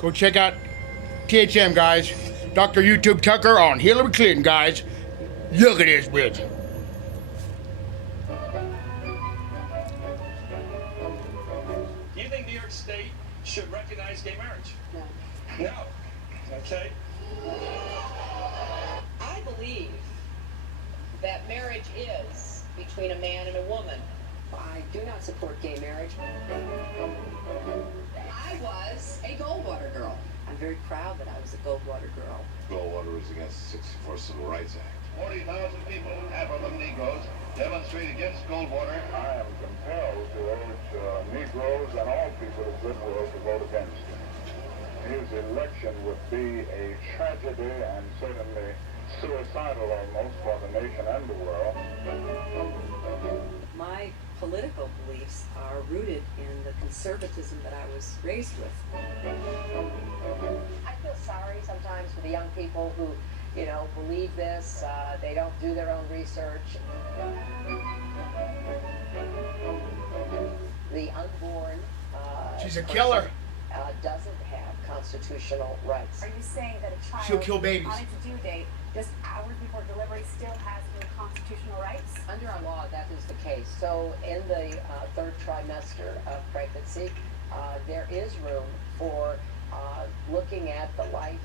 Go check out THM, guys. Dr. YouTube Tucker on Hillary Clinton, guys. Look at this bitch. Do you think New York State should recognize gay marriage? No. No. Okay. I believe that marriage is between a man and a woman. I do not support gay marriage. I was a Goldwater girl. I'm very proud that I was a Goldwater girl. Goldwater was against the 64 Civil Rights Act. 40,000 people, half of them Negroes, demonstrate against Goldwater. I am compelled to urge Negroes and all people of goodwill to vote against him. His election would be a tragedy and certainly suicidal almost for the nation and the world. My political beliefs are rooted in the conservatism that I was raised with. I feel sorry sometimes for the young people who, believe this. They don't do their own research. The unborn She's a killer. Doesn't have constitutional rights. Are you saying that a child She'll kill babies. on its due date, just hours before delivery, still has no constitutional rights? Under our law, that is the case. So in the third trimester of pregnancy, there is room for looking at the life.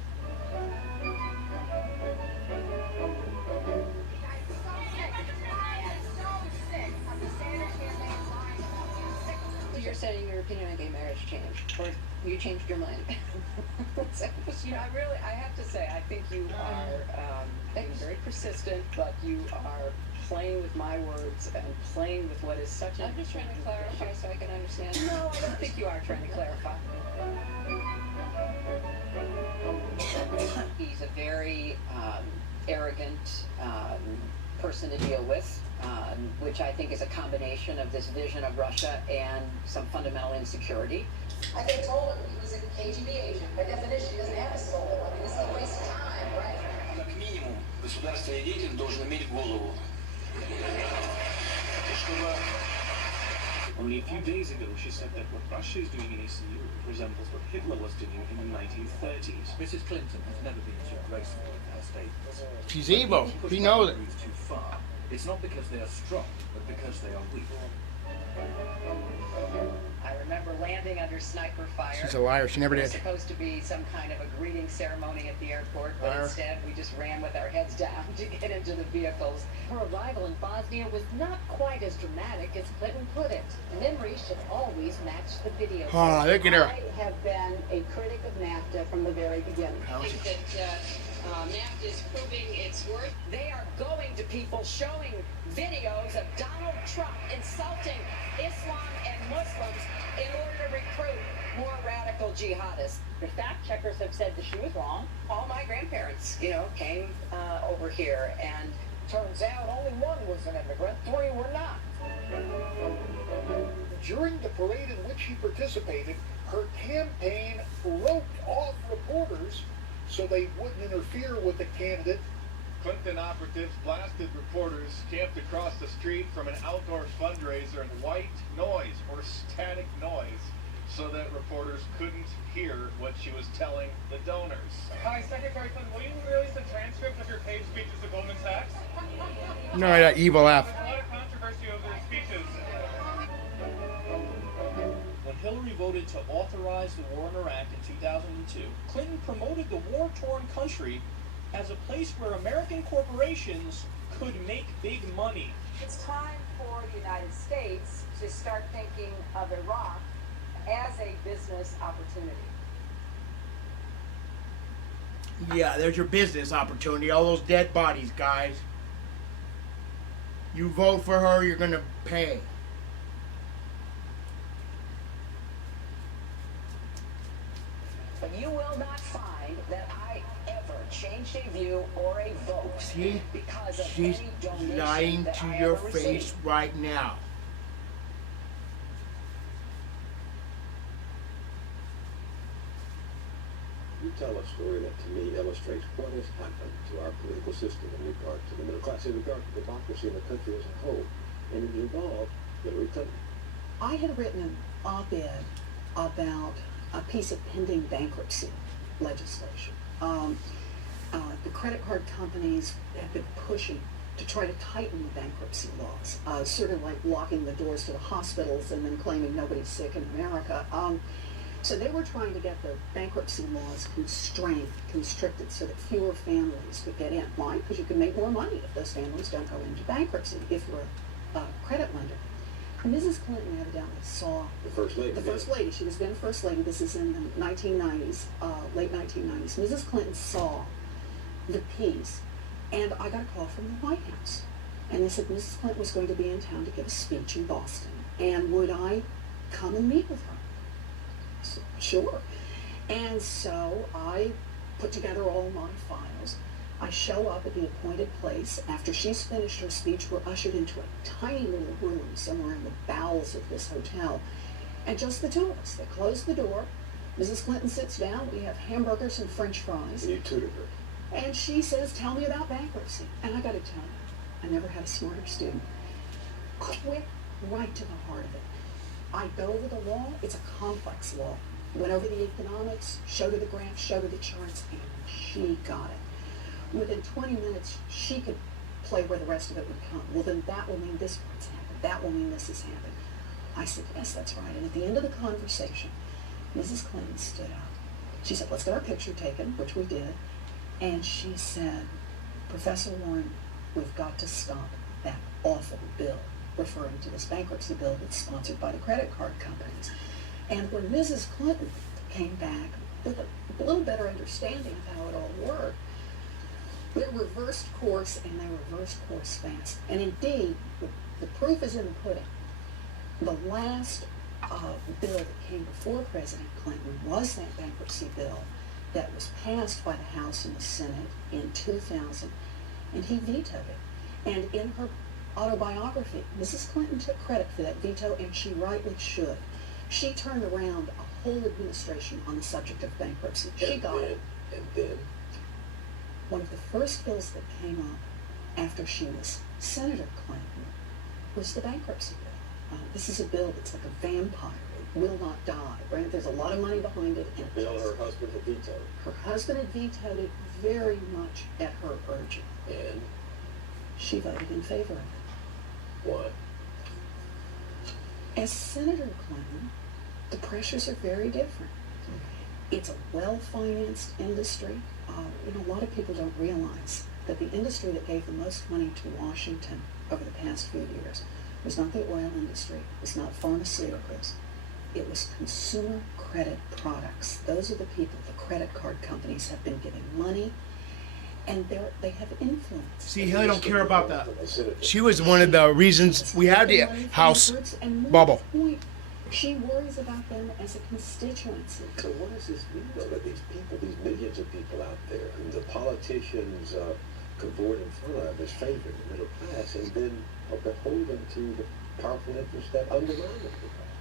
You're saying your opinion on gay marriage changed, or you changed your mind? I have to say, I think you are being very persistent, but you are playing with my words and playing with what is such a... I'm just trying to clarify so I can understand. No, I don't think you are trying to clarify. He's a very arrogant person to deal with, which I think is a combination of this vision of Russia and some fundamental insecurity. I think I told him he was a KGB agent. By definition, he doesn't have a soul. I mean, this is a waste of time, right? Как минимум, государственный деятель должен иметь голову. Only a few days ago, she said that what Russia is doing in Eastern Europe resembles what Hitler was doing in the 1930s. Mrs. Clinton has never been too graceful in her statements. She's evil. She knows it. Too far. It's not because they are strong, but because they are weak. I remember landing under sniper fire. She's a liar. She never It was did. supposed to be some kind of a greeting ceremony at the airport, but Liar. instead we just ran with our heads down to get into the vehicles. Her arrival in Bosnia was not quite as dramatic as Clinton put it. Memory should always match the video. Oh, look at her. I have been a critic of NAFTA from the very beginning. How I is think that NAFTA is proving its worth. They are going to people showing videos of Donald Trump insulting Islam and Muslims in order to recruit more radical jihadists. The fact checkers have said that she was wrong. All my grandparents, came over here, and turns out only one was an immigrant, 3 were not. During the parade in which she participated, her campaign roped off reporters so they wouldn't interfere with the candidate. Clinton operatives blasted reporters camped across the street from an outdoor fundraiser in white noise or static noise so that reporters couldn't hear what she was telling the donors. Hi, Secretary Clinton, will you release a transcript of your paid speeches to Goldman Sachs? No, that evil laugh. There's a lot of controversy over the speeches. When Hillary voted to authorize the war in Iraq in 2002, Clinton promoted the war-torn country as a place where American corporations could make big money. It's time for the United States to start thinking of Iraq as a business opportunity. Yeah, there's your business opportunity. All those dead bodies, guys. You vote for her, you're going to pay. But you will not find that I ever changed a view or a vote See? because of She's any donation lying that to I your ever face received. right now. You tell a story that to me illustrates what has happened to our political system in regard to the middle class, in regard to democracy in the country as a whole, and it involved Hillary Clinton. I had written an op-ed about a piece of pending bankruptcy legislation. The credit card companies have been pushing to try to tighten the bankruptcy laws, sort of like locking the doors to the hospitals and then claiming nobody's sick in America. So they were trying to get the bankruptcy laws constricted so that fewer families could get in. Why? Because you can make more money if those families don't go into bankruptcy if you're a credit lender. Mrs. Clinton evidently saw The First Lady. the First Lady. She was then First Lady. This is in the 1990s, late 1990s. Mrs. Clinton saw the piece, and I got a call from the White House. And they said Mrs. Clinton was going to be in town to give a speech in Boston, and would I come and meet with her? So, sure. And so I put together all my files. I show up at the appointed place. After she's finished her speech, we're ushered into a tiny little room somewhere in the bowels of this hotel. And just the two of us. They close the door. Mrs. Clinton sits down. We have hamburgers and French fries. And you tutored her. And she says, tell me about bankruptcy. And I got to tell you, I never had a smarter student. Quick, right to the heart of it. I go over the law. It's a complex law. Went over the economics, showed her the graphs, showed her the charts, and she got it. Within 20 minutes, she could play where the rest of it would come. Well, then that will mean this part's happened. That will mean this has happened. I said, yes, that's right. And at the end of the conversation, Mrs. Clinton stood up. She said, let's get our picture taken, which we did. And she said, Professor Warren, we've got to stop that awful bill, referring to this bankruptcy bill that's sponsored by the credit card companies. And when Mrs. Clinton came back with a little better understanding of how it all worked, they reversed course, and they reversed course fast. And indeed, the proof is in the pudding. The last bill that came before President Clinton was that bankruptcy bill that was passed by the House and the Senate in 2000, and he vetoed it. And in her autobiography, Mrs. Clinton took credit for that veto, and she rightly should. She turned around a whole administration on the subject of bankruptcy. She got it. And then? One of the first bills that came up after she was Senator Clinton was the bankruptcy bill. This is a bill that's like a vampire. It will not die, right? There's a lot of money behind it. And Bill her husband had vetoed. Her husband had vetoed it very much at her urging. And? She voted in favor of it. Why? As Senator Clinton, the pressures are very different. It's a well-financed industry. A lot of people don't realize that the industry that gave the most money to Washington over the past few years was not the oil industry, it was not pharmaceuticals, it was consumer credit products. Those are the people, the credit card companies have been giving money, and they have influence. See, Haley don't care about that. She was one of the reasons we had the House bubble. She worries about them as a constituency. So what does this mean, though, that these people, these millions of people out there, whom the politicians cavort in front of as favoring the middle class, and then are beholden to the powerful interests that undermine them?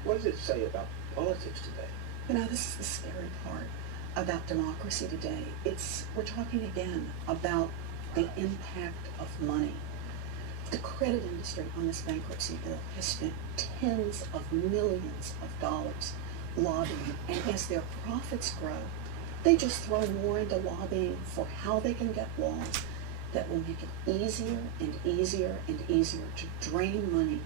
What does it say about politics today? This is the scary part about democracy today. We're talking again about the impact of money. The credit industry on this bankruptcy bill has spent tens of millions of dollars lobbying, and as their profits grow, they just throw more into lobbying for how they can get laws that will make it easier and easier and easier to drain money